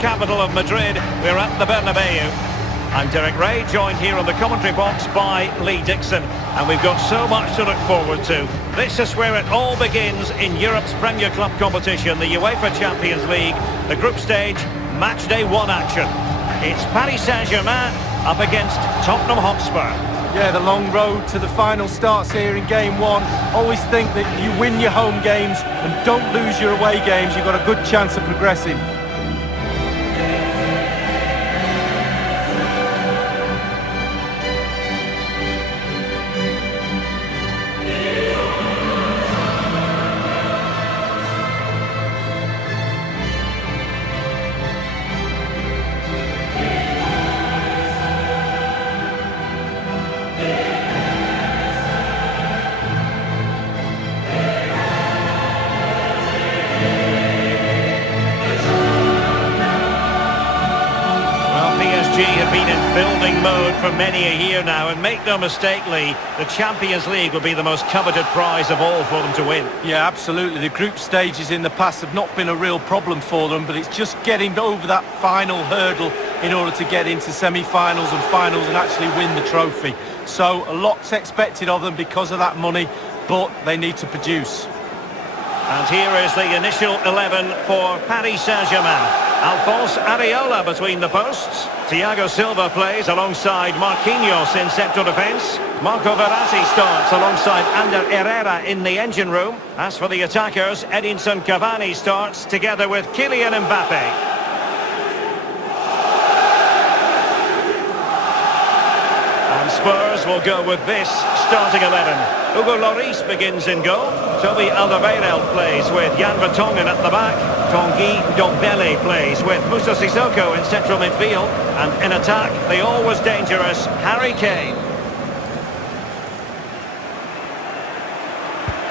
capital of Madrid. We're at the Bernabeu. I'm Derek Ray, joined here on the commentary box by Lee Dixon. And we've got so much to look forward to. This is where it all begins in Europe's Premier Club competition, the UEFA Champions League, the group stage, match day 1 action. It's Paris Saint-Germain up against Tottenham Hotspur. Yeah, the long road to the final starts here in game 1. Always think that you win your home games and don't lose your away games, you've got a good chance of progressing. Have been in building mode for many a year now, and make no mistake, Lee, the Champions League will be the most coveted prize of all for them to win. Yeah, absolutely. The group stages in the past have not been a real problem for them, but it's just getting over that final hurdle in order to get into semi-finals and finals and actually win the trophy. So a lot's expected of them because of that money, but they need to produce. And here is the initial 11 for Paris Saint-Germain. Alphonse Areola between the posts. Thiago Silva plays alongside Marquinhos in central defence. Marco Verratti starts alongside Ander Herrera in the engine room. As for the attackers, Edinson Cavani starts together with Kylian Mbappe. Spurs will go with this starting 11. Hugo Lloris begins in goal. Toby Alderweireld plays with Jan Vertonghen at the back. Tanguy Ndombele plays with Moussa Sissoko in central midfield. And in attack, the always dangerous Harry Kane.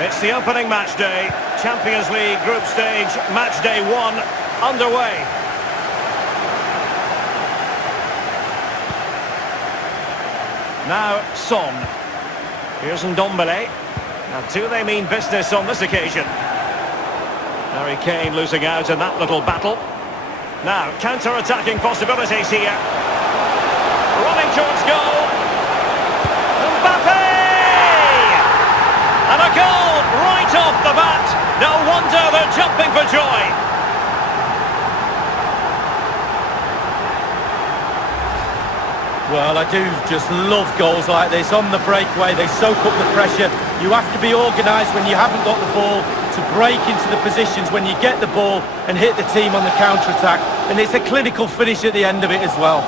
It's the opening match day. Champions League group stage, match day 1 underway. Now, Son. Here's Ndombele. Now, do they mean business on this occasion? Harry Kane losing out in that little battle. Now, counter-attacking possibilities here. Running towards goal. Mbappe! And a goal right off the bat. No wonder they're jumping for joy. Well, I do just love goals like this. On the breakaway, they soak up the pressure. You have to be organised when you haven't got the ball to break into the positions when you get the ball and hit the team on the counter-attack. And it's a clinical finish at the end of it as well.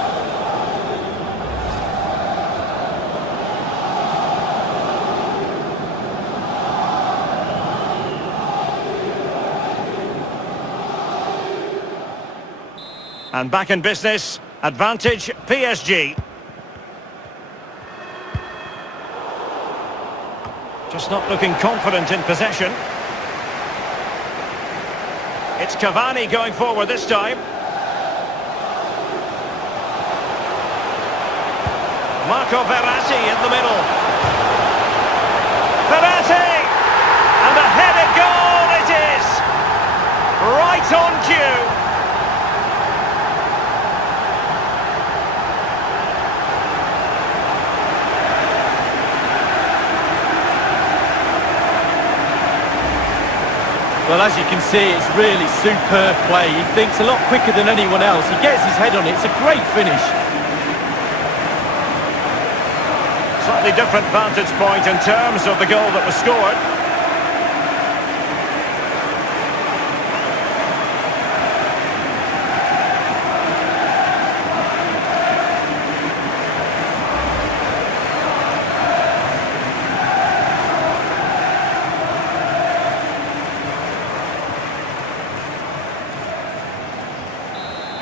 And back in business, advantage PSG. Just not looking confident in possession. It's Cavani going forward this time. Marco Verratti in the middle. Verratti! And a headed goal it is! Right on cue. Well, as you can see, it's really superb play. He thinks a lot quicker than anyone else. He gets his head on it. It's a great finish. Slightly different vantage point in terms of the goal that was scored.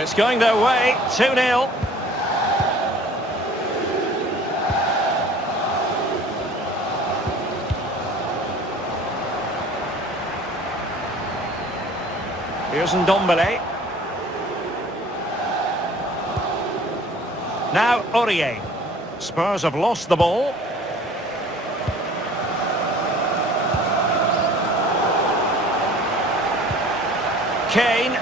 It's going their way, 2-0. Here's Ndombele. Now Aurier. Spurs have lost the ball. Kane.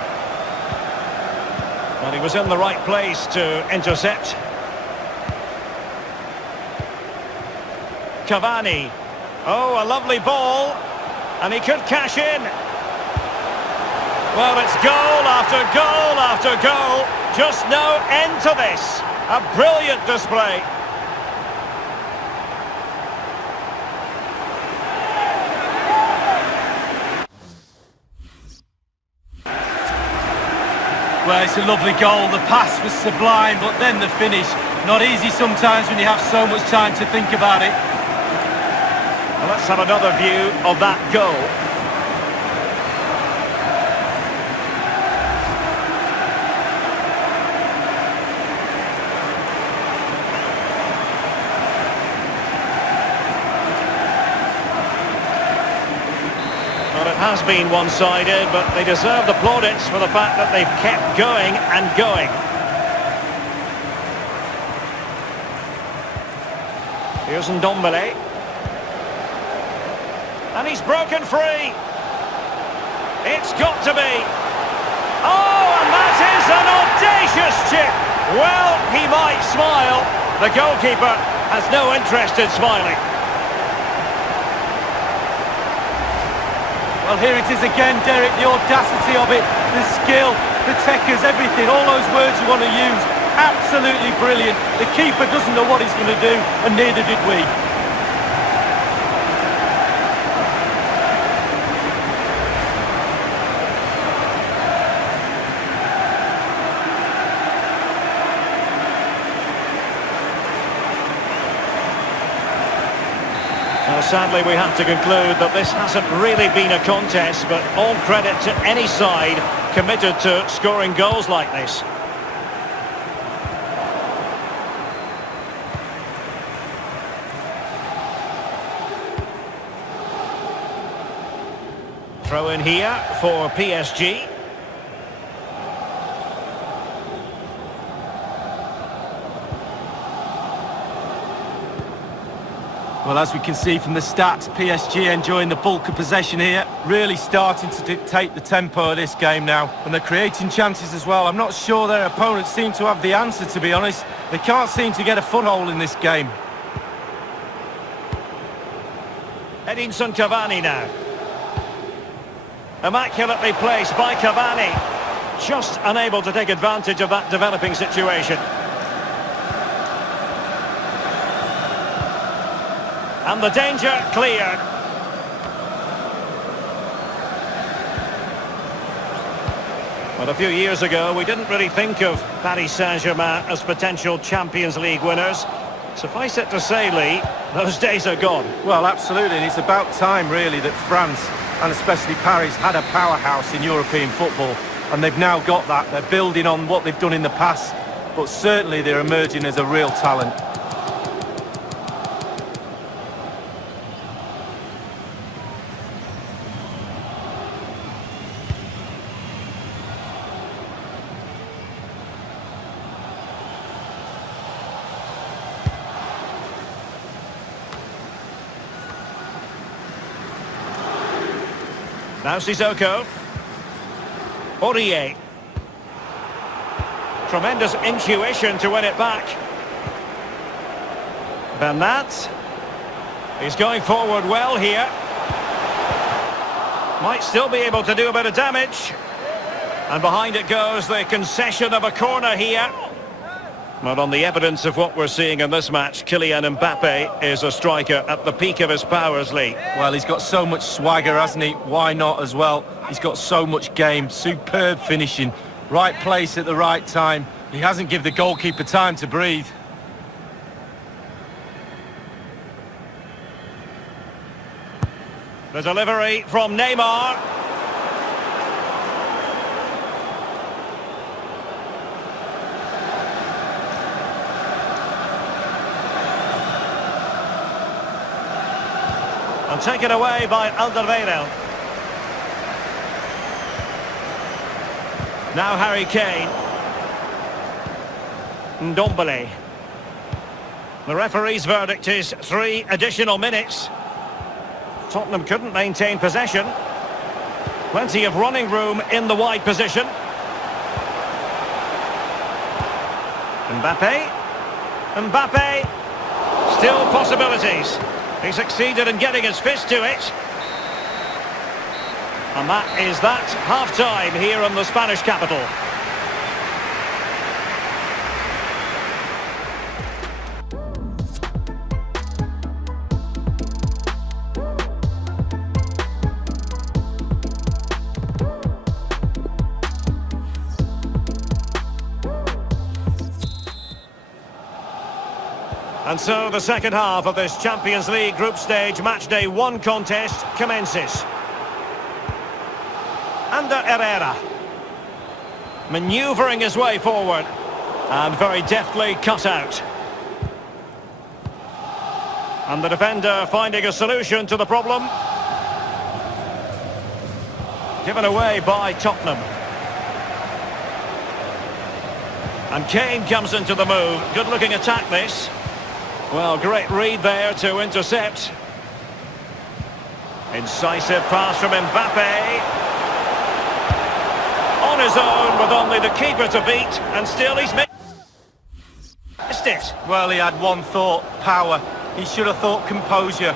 And he was in the right place to intercept. Cavani. Oh, a lovely ball. And he could cash in. Well, it's goal after goal after goal. Just no end to this. A brilliant display. Well, it's a lovely goal. The pass was sublime, but then the finish. Not easy sometimes when you have so much time to think about it. Well, let's have another view of that goal. Well, it has been one-sided, but they deserve the plaudits for the fact that they've kept going and going. Here's Ndombele. And he's broken free. It's got to be. Oh, and that is an audacious chip. Well, he might smile. The goalkeeper has no interest in smiling. Well, here it is again, Derek, the audacity of it, the skill, the techers, everything, all those words you want to use. Absolutely brilliant. The keeper doesn't know what he's going to do, and neither did we. Well, sadly, we have to conclude that this hasn't really been a contest, but all credit to any side committed to scoring goals like this. Throw in here for PSG. Well, as we can see from the stats, PSG enjoying the bulk of possession here, really starting to dictate the tempo of this game now. And they're creating chances as well. I'm not sure their opponents seem to have the answer, to be honest. They can't seem to get a foothold in this game. Edinson Cavani now. Immaculately placed by Cavani. Just unable to take advantage of that developing situation. And the danger cleared. Well, a few years ago, we didn't really think of Paris Saint-Germain as potential Champions League winners. Suffice it to say, Lee, those days are gone. Well, absolutely, and it's about time, really, that France, and especially Paris, had a powerhouse in European football. And they've now got that. They're building on what they've done in the past, but certainly they're emerging as a real talent. Now Sissoko. Aurier. Tremendous intuition to win it back. Bernat. He's going forward well here. Might still be able to do a bit of damage. And behind it goes the concession of a corner here. But on the evidence of what we're seeing in this match, Kylian Mbappe is a striker at the peak of his powers, Lee. Well, he's got so much swagger, hasn't he? Why not as well? He's got so much game, superb finishing, right place at the right time. He hasn't given the goalkeeper time to breathe. The delivery from Neymar. And taken away by Alderweireld. Now Harry Kane. Ndombele. The referee's verdict is 3 additional minutes. Tottenham couldn't maintain possession. Plenty of running room in the wide position. Mbappe. Mbappe. Still possibilities. He succeeded in getting his fist to it. And that is that half-time here in the Spanish capital. And so the second half of this Champions League group stage matchday 1 contest commences. Ander Herrera, manoeuvring his way forward, and very deftly cut out. And the defender finding a solution to the problem. Given away by Tottenham. And Kane comes into the move. Good looking attack this. Well, great read there to intercept. Incisive pass from Mbappe. On his own with only the keeper to beat, and still he's missed it. Well, he had one thought, power. He should have thought composure.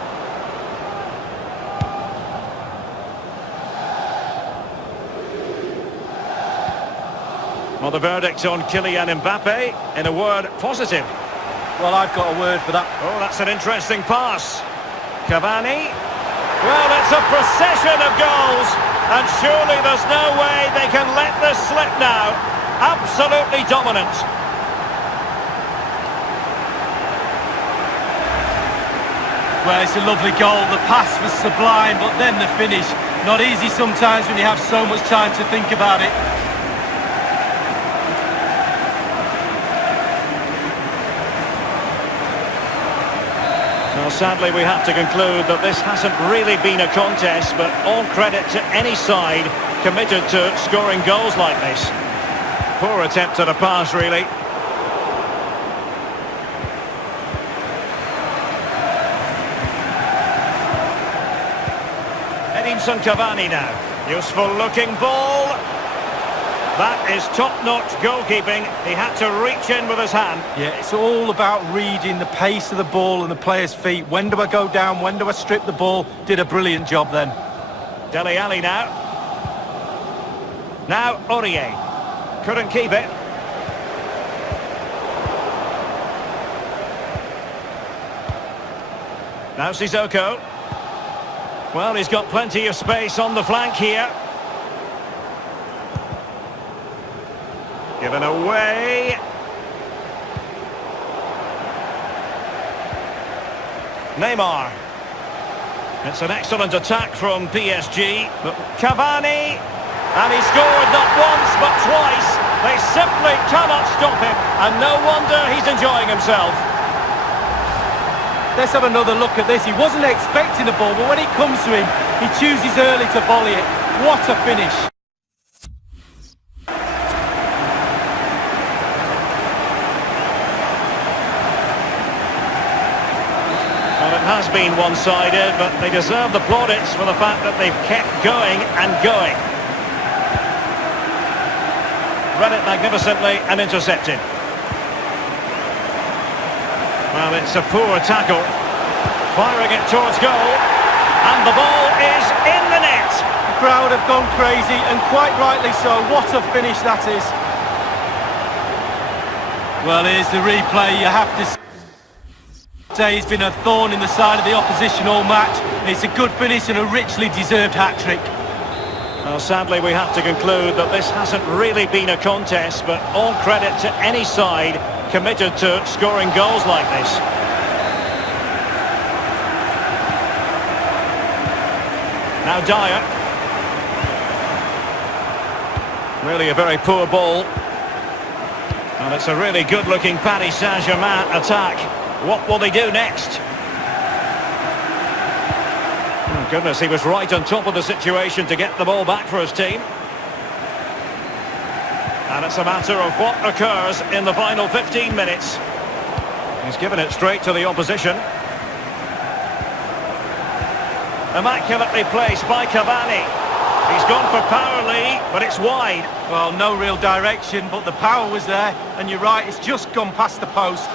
Well, the verdict on Kylian Mbappe, in a word, positive. Well, I've got a word for that. Oh, that's an interesting pass. Cavani. Well, it's a procession of goals, and surely there's no way they can let this slip now. Absolutely dominant. Well, it's a lovely goal. The pass was sublime, but then the finish. Not easy sometimes when you have so much time to think about it. Well, sadly, we have to conclude that this hasn't really been a contest, but all credit to any side committed to scoring goals like this. Poor attempt at a pass, really. Edinson Cavani now. Useful looking ball. That is top-notch goalkeeping. He had to reach in with his hand. Yeah, it's all about reading the pace of the ball and the player's feet. When do I go down? When do I strip the ball? Did a brilliant job then. Dele Alli now. Now Aurier. Couldn't keep it. Now Sissoko. Well, he's got plenty of space on the flank here. Given away. Neymar. It's an excellent attack from PSG, but Cavani, and he scored not once but twice. They simply cannot stop him, and no wonder he's enjoying himself. Let's have another look at this. He wasn't expecting the ball, but when it comes to him, he chooses early to volley it. What a finish. Well, it has been one-sided, but they deserve the plaudits for the fact that they've kept going and going. Read it magnificently and intercepted. Well, it's a poor tackle. Firing it towards goal. And the ball is in the net. The crowd have gone crazy, and quite rightly so. What a finish that is. Well, here's the replay. You have to say he's been a thorn in the side of the opposition all match. It's a good finish and a richly deserved hat-trick. Well, sadly, we have to conclude that this hasn't really been a contest, but all credit to any side committed to scoring goals like this. Now Dyer. Really a very poor ball. And it's a really good-looking Paris Saint-Germain attack. What will they do next? Oh, goodness, he was right on top of the situation to get the ball back for his team. And it's a matter of what occurs in the final 15 minutes. He's given it straight to the opposition. Immaculately placed by Cavani. He's gone for power, Lee, but it's wide. Well, no real direction, but the power was there, and you're right, it's just gone past the post.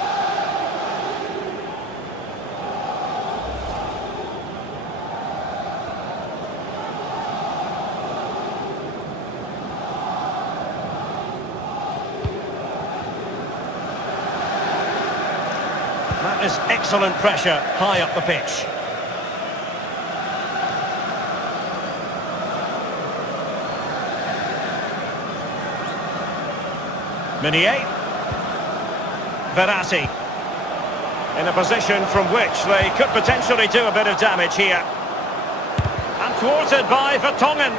That is excellent pressure high up the pitch. Meunier. Verratti. In a position from which they could potentially do a bit of damage here. And thwarted by Vertonghen.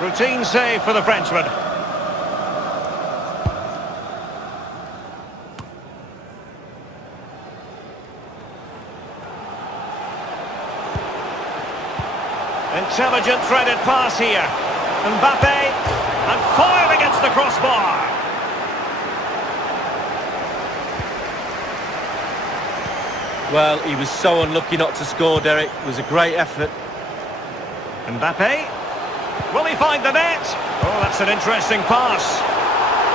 Routine save for the Frenchman. Intelligent threaded pass here. Mbappe. And foiled against the crossbar. Well, he was so unlucky not to score, Derek. It was a great effort. Mbappe. Will he find the net? Oh, that's an interesting pass.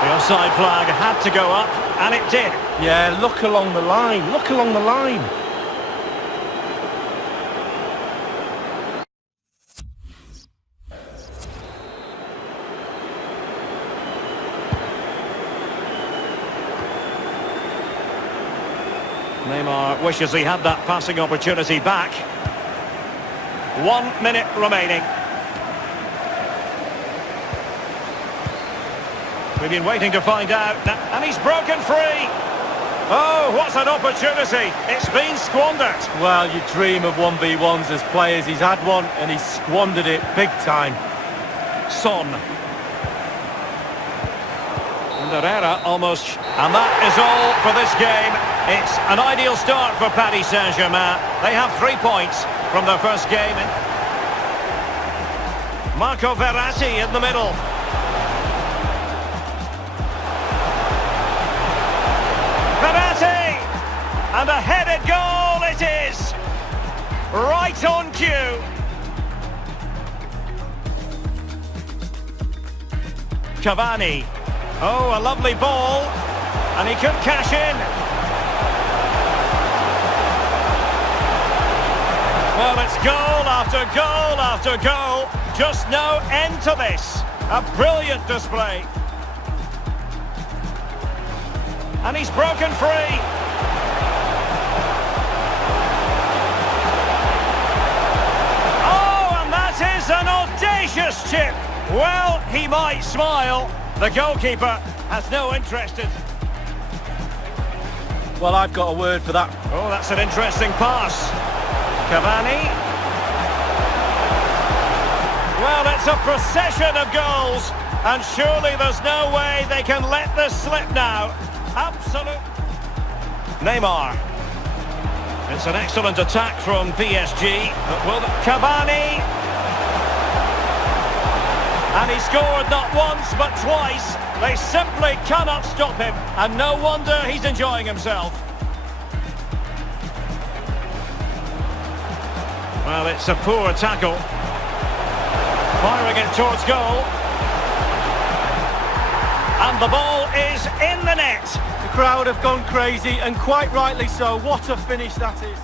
The offside flag had to go up, and it did. Yeah, look along the line. Look along the line. Neymar wishes he had that passing opportunity back. 1 minute remaining. We've been waiting to find out, and he's broken free. Oh, what an opportunity. It's been squandered. Well, you dream of 1v1s as players. He's had one, and he's squandered it big time. Son. And Herrera almost... And that is all for this game. It's an ideal start for Paris Saint-Germain. They have 3 points from their first game. Marco Verratti in the middle. Verratti! And a headed goal it is! Right on cue. Cavani. Oh, a lovely ball. And he could cash in. Well, it's goal after goal after goal. Just no end to this. A brilliant display. And he's broken free. Oh, and that is an audacious chip. Well, he might smile. The goalkeeper has no interest in... Well, I've got a word for that. Oh, that's an interesting pass. Cavani. Well, it's a procession of goals, and surely there's no way they can let this slip now. Absolute. Neymar. It's an excellent attack from PSG. Will Cavani. And he scored not once but twice. They simply cannot stop him, and no wonder he's enjoying himself. Well, it's a poor tackle. Firing it towards goal. And the ball is in the net. The crowd have gone crazy, and quite rightly so. What a finish that is.